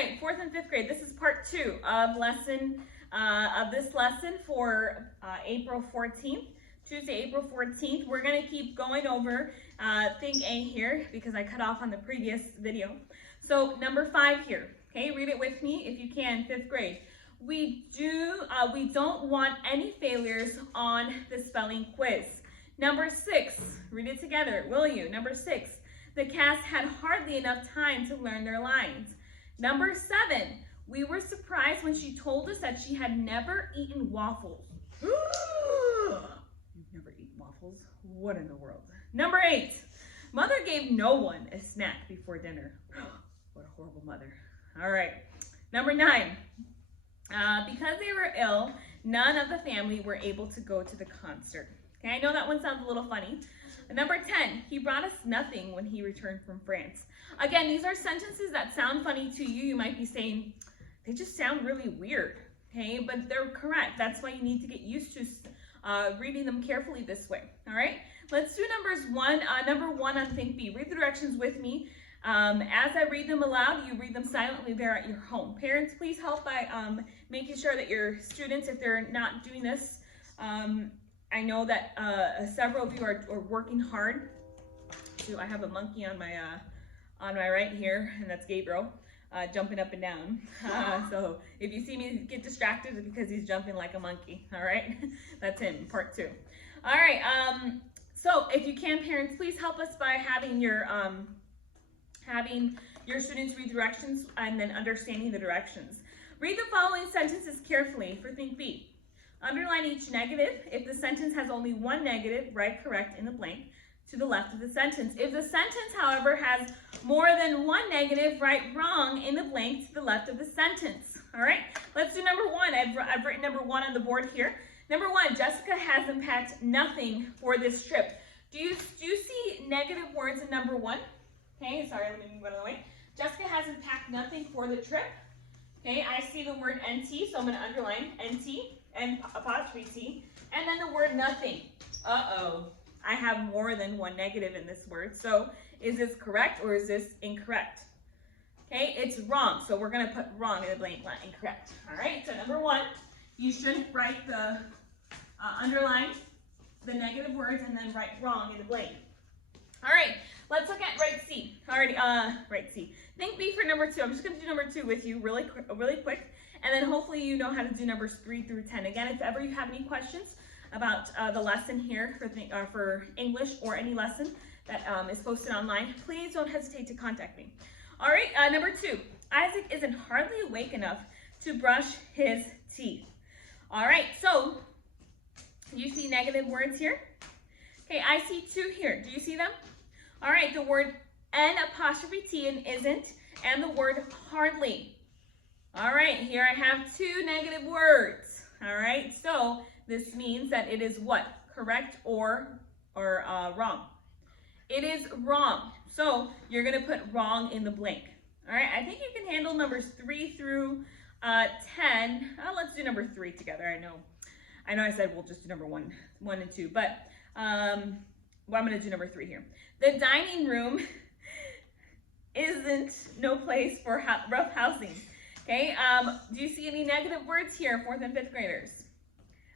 right, fourth and fifth grade. This is part 2 of this lesson for April 14th, Tuesday, April 14th. We're gonna keep going over Think A here because I cut off on the previous video. So number 5 here, okay, read it with me if you can, 5th grade. We don't want any failures on the spelling quiz. Number 6, read it together, will you? Number 6, the cast had hardly enough time to learn their lines. Number 7, we were surprised when she told us that she had never eaten waffles. You've never eaten waffles? What in the world? Number 8, mother gave no one a snack before dinner. What a horrible mother. All right. Number 9, because they were ill, none of the family were able to go to the concert. Okay, I know that one sounds a little funny. Number 10, he brought us nothing when he returned from France. Again, these are sentences that sound funny to you. You might be saying, they just sound really weird, okay? But they're correct. That's why you need to get used to reading them carefully this way, all right? Let's do number 1 on Think B. Read the directions with me. As I read them aloud, you read them silently there at your home. Parents, please help by making sure that your students, if they're not doing this, I know that several of you are working hard. So I have a monkey on my right here, and that's Gabriel, jumping up and down. So if you see me get distracted, it's because he's jumping like a monkey, all right? That's him, part 2. All right, so if you can, parents, please help us by having your students read directions and then understanding the directions. Read the following sentences carefully for Think B. Underline each negative. If the sentence has only one negative, write correct in the blank to the left of the sentence. If the sentence, however, has more than one negative, write wrong in the blank to the left of the sentence. All right, let's do number 1. I've written number 1 on the board here. Number 1, Jessica has unpacked nothing for this trip. Do you see negative words in number 1? Okay, sorry, let me move out of the way. Jessica has unpacked nothing for the trip. Okay, I see the word NT, so I'm going to underline NT and apostrophe T, and then the word nothing. Uh-oh, I have more than one negative in this word. So is this correct or is this incorrect? Okay, it's wrong, so we're going to put wrong in the blank, not incorrect. All right, so number 1, you should write the underline the negative words and then write wrong in the blank. All right, let's look at right C. Already, right C. Think B for number 2. I'm just going to do number 2 with you really quick, and then hopefully you know how to do numbers 3 through 10. Again, if ever you have any questions about the lesson here for English or any lesson that is posted online, please don't hesitate to contact me. All right, number 2. Isaac isn't hardly awake enough to brush his teeth. All right, so you see negative words here? Okay, I see 2 here. Do you see them? All right, the word N apostrophe T and isn't, and the word hardly. All right, here I have 2 negative words. All right, so this means that it is what? Correct or wrong? It is wrong. So you're going to put wrong in the blank. All right, I think you can handle numbers 3 through 10. Let's do number 3 together. I know I said we'll just do number 1 and 2, but I'm going to do number 3 here. The dining room isn't no place for rough housing. Okay, do you see any negative words here, 4th and 5th graders?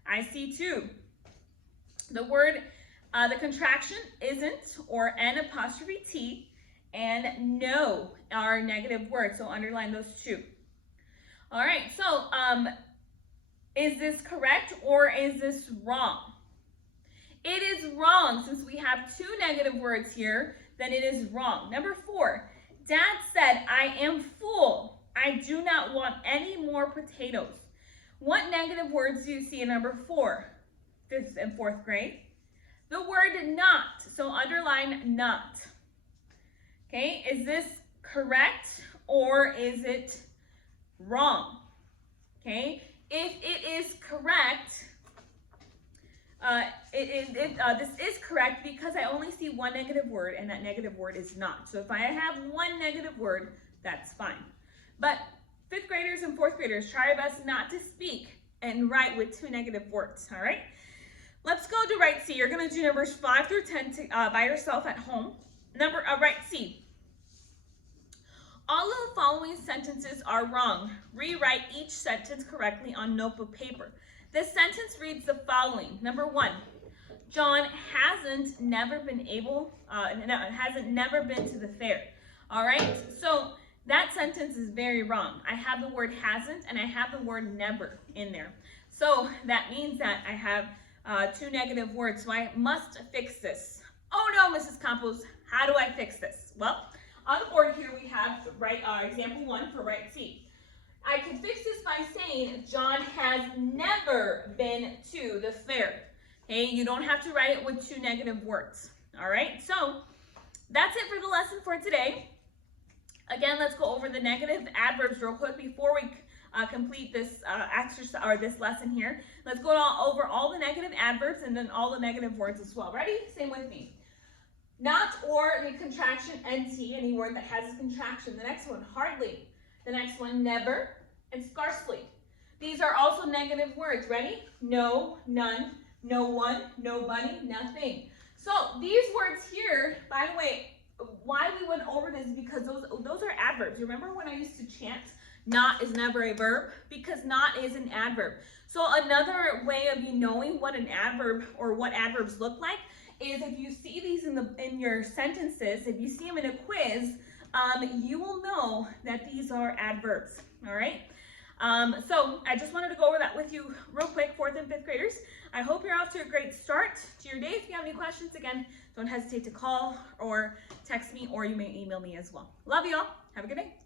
I see 2. The word, the contraction isn't or N apostrophe T and no are negative words, so underline those 2. All right, so is this correct or is this wrong? It is wrong. Since we have 2 negative words here, then it is wrong. Number 4, Dad said, I am full. I do not want any more potatoes. What negative words do you see in number 4, 5th and 4th grade? The word not, so underline not. Okay, is this correct or is it wrong? Okay, if it is correct, this is correct because I only see 1 negative word and that negative word is not. So if I have 1 negative word, that's fine. But 5th graders and 4th graders, try your best not to speak and write with 2 negative words, all right? Let's go to right C. You're gonna do numbers 5 through 10 by yourself at home. Right C. All of the following sentences are wrong. Rewrite each sentence correctly on notebook paper. This sentence reads the following. Number 1, John hasn't never been to the fair. All right, so that sentence is very wrong. I have the word hasn't and I have the word never in there. So that means that I have 2 negative words, so I must fix this. Oh no, Mrs. Campos, how do I fix this? Well, on the board here we have example 1 for right C. I can fix this by saying John has never been to the fair. Okay, you don't have to write it with 2 negative words. All right, so that's it for the lesson for today. Again, let's go over the negative adverbs real quick before we complete this exercise or this lesson here. Let's go over all the negative adverbs and then all the negative words as well. Ready? Same with me. Not, or, the contraction, nt, any word that has a contraction. The next one, hardly. The next one, never, and scarcely. These are also negative words. Ready? No, none, no one, nobody, nothing. So these words here, by the way, why we went over this is because those are adverbs. You remember when I used to chant, not is never a verb? Because not is an adverb. So another way of you knowing what an adverb or what adverbs look like is if you see these in your sentences, if you see them in a quiz, you will know that these are adverbs, all right? So I just wanted to go over that with you real quick, 4th and 5th graders. I hope you're off to a great start to your day. If you have any questions, again, don't hesitate to call or text me, or you may email me as well. Love you all. Have a good day.